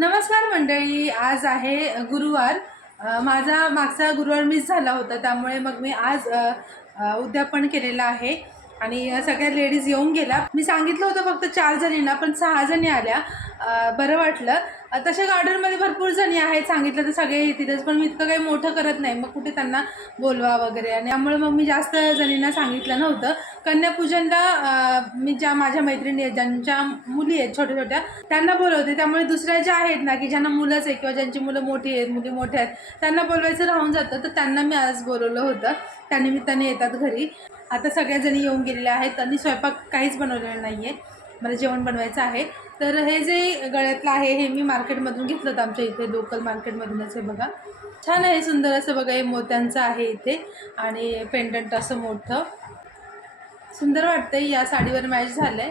नमस्कार मंडळी आज आहे गुरुवार. माझा मागचा गुरुवार मिस झाला होता त्यामुळे मग मी आज उद्यापन केलेलं आहे. आणि सगळ्या लेडीज येऊन गेल्या मी सांगितलं होतं फक्त चार जणींना पण सहा जणी आल्या. बरं वाटलं. तशा गार्डनमध्ये भरपूर जणी आहेत सांगितलं तर सगळे येतीलच पण मी इतकं काही मोठं करत नाही. मग कुठे त्यांना बोलवा वगैरे. आणि त्यामुळे मग मी जास्त जणींना सांगितलं नव्हतं. कन्यापूजनला मी ज्या माझ्या मैत्रिणी आहेत ज्यांच्या मुली आहेत छोट्या छोट्या त्यांना बोलवते. त्यामुळे दुसऱ्या ज्या आहेत ना की ज्यांना मुलंच आहे किंवा ज्यांची मुलं मोठी आहेत मुली मोठ्या आहेत त्यांना बोलवायचं राहून जातं. तर त्यांना मी आज बोलवलं होतं. त्यानिमित्ताने येतात घरी. आता सगळ्याजणी येऊन गेलेल्या आहेत. आणि स्वयंपाक काहीच बनवलेला नाही आहे मला जेवण बनवायचं आहे. तर हे जे गळ्यातलं आहे हे मी मार्केटमधून घेतलं होतं आमच्या इथे लोकल मार्केटमधूनच हे बघा. छान आहे सुंदर असं बघा हे मोत्यांचं आहे इथे आणि पेंडंट असं मोठं. सुंदर वाटतंय या साडीवर मॅच आहे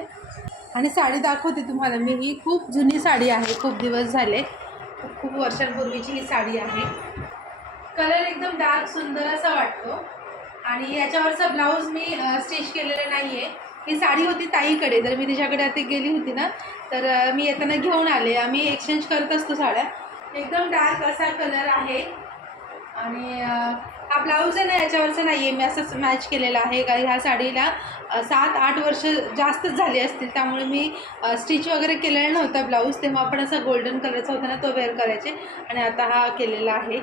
आणि साडी दाखवते तुम्हाला मी. ही खूप जुनी साडी आहे खूप दिवस झाले. खूप वर्षांपूर्वीची ही साडी आहे. कलर एकदम डार्क सुंदर असा वाटतो. आणि याच्यावरचा ब्लाऊज मी स्टिच केलेला नाही आहे ही साडी होती ताईकडे. तर मी तिच्याकडे आता गेली होती ना तर मी येताना घेऊन आले. आम्ही एक्सचेंज करत असतो साड्या. एकदम डार्क असा कलर आहे. आणि हा ब्लाऊज आहे ना याच्यावरचा नाही आहे मी असंच मॅच केलेला आहे. कारण ह्या साडीला सात आठ वर्ष जास्तच झाली असतील. त्यामुळे मी स्टिच वगैरे केलेला नव्हता ब्लाऊज तेव्हा आपण असा गोल्डन कलरचा होता ना तो वेअर करायचे. आणि आता हा केलेला आहे.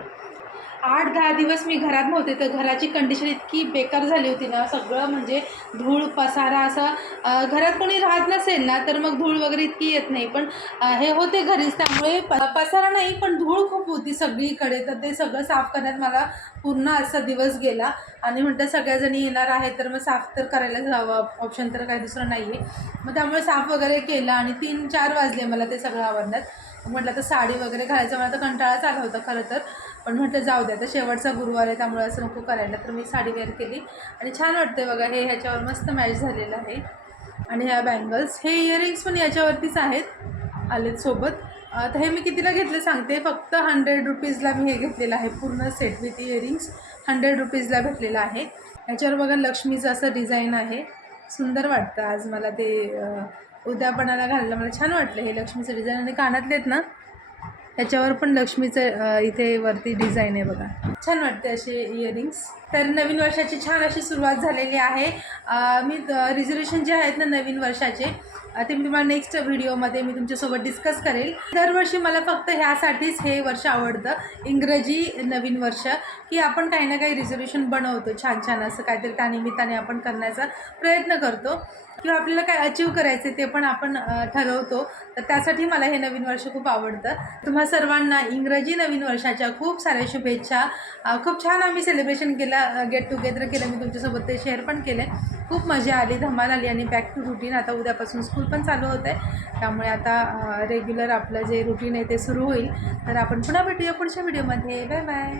आठ दहा दिवस मी घरात नव्हते तर घराची कंडिशन इतकी बेकार झाली होती ना सगळं म्हणजे धूळ पसारा असं घरात कोणी राहत नसेल ना तर मग धूळ वगैरे इतकी येत नाही. पण हे होते घरीच त्यामुळे प पसारा नाही पण धूळ खूप होती सगळीकडे तर ते सगळं साफ करण्यात मला पूर्ण असा दिवस गेला. आणि म्हणतात सगळ्याजणी येणार आहे तर मग साफ तर करायलाच हवं ऑप्शन तर काही दुसरं नाही आहे मग त्यामुळे साफ वगैरे केलं आणि तीन चार वाजले मला ते सगळं आवडण्यात म्हटलं तर साडी वगैरे घालायचा मला तर कंटाळाच आला होता खरं तर. पण म्हटलं जाऊ द्या तर शेवटचा गुरुवार आहे त्यामुळे असं नको करायला. तर मी साडी वेअर केली. आणि छान वाटते बघा हे ह्याच्यावर मस्त मॅच झालेलं आहे. आणि ह्या बँगल्स हे इयरिंग्स पण याच्यावरतीच आहेत आलेत सोबत. तर हे मी कितीला घेतले सांगते. फक्त हंड्रेड रुपीजला मी हे घेतलेलं आहे पूर्ण सेट विथ इयरिंग्स हंड्रेड रुपीजला भेटलेलं आहे. ह्याच्यावर बघा लक्ष्मीचं असं डिझाईन आहे. सुंदर वाटतं आज मला ते उद्यापणाला घालणं मला छान वाटलं हे लक्ष्मीचं डिझाईन आणि कानातले आहेत ना त्याच्यावर पण लक्ष्मीचं इथे वरती डिझाईन आहे बघा. छान वाटते असे इयरिंग्स तर नवीन वर्षाची छान अशी सुरुवात झालेली आहे. मी रिझर्वेशन जे आहेत ना नवीन वर्षाचे ते मी तुम्हाला नेक्स्ट व्हिडिओमध्ये मी तुमच्यासोबत डिस्कस करेल. दरवर्षी मला फक्त ह्यासाठीच हे वर्ष आवडतं इंग्रजी नवीन वर्ष की आपण काही ना काही रिझर्वेशन बनवतो छान छान असं काहीतरी त्यानिमित्ताने आपण करण्याचा प्रयत्न करतो. किंवा आपल्याला काय अचीव करायचे ते पण आपण ठरवतो. तर त्यासाठी मला हे नवीन वर्ष खूप आवडतं. तुम्हा सर्वांना इंग्रजी नवीन वर्षाच्या खूप साऱ्या शुभेच्छा. खूप छान आम्ही सेलिब्रेशन केलं गेट टुगेदर केलं मी तुमच्यासोबत ते शेअर पण केले. खूप मजा आली धमाल आली आणि बॅक टू रुटीन आता उद्यापासून स्कूल पण चालू होत आहे त्यामुळे आता रेग्युलर आपलं जे रुटीन आहे ते सुरू होईल. तर आपण पुन्हा भेटूया पुढच्या व्हिडिओमध्ये बाय बाय